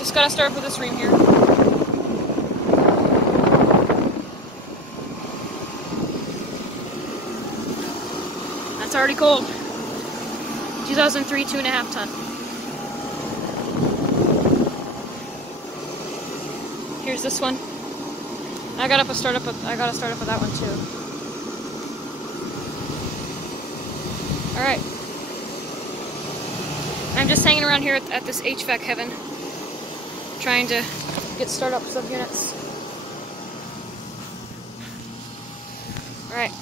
Just gotta start with this Rheem here. That's already cold. 2003 2.5 ton. Here's this one. I gotta start up with that one too. Alright. I'm just hanging around here at this HVAC heaven, trying to get started up subunits. Alright.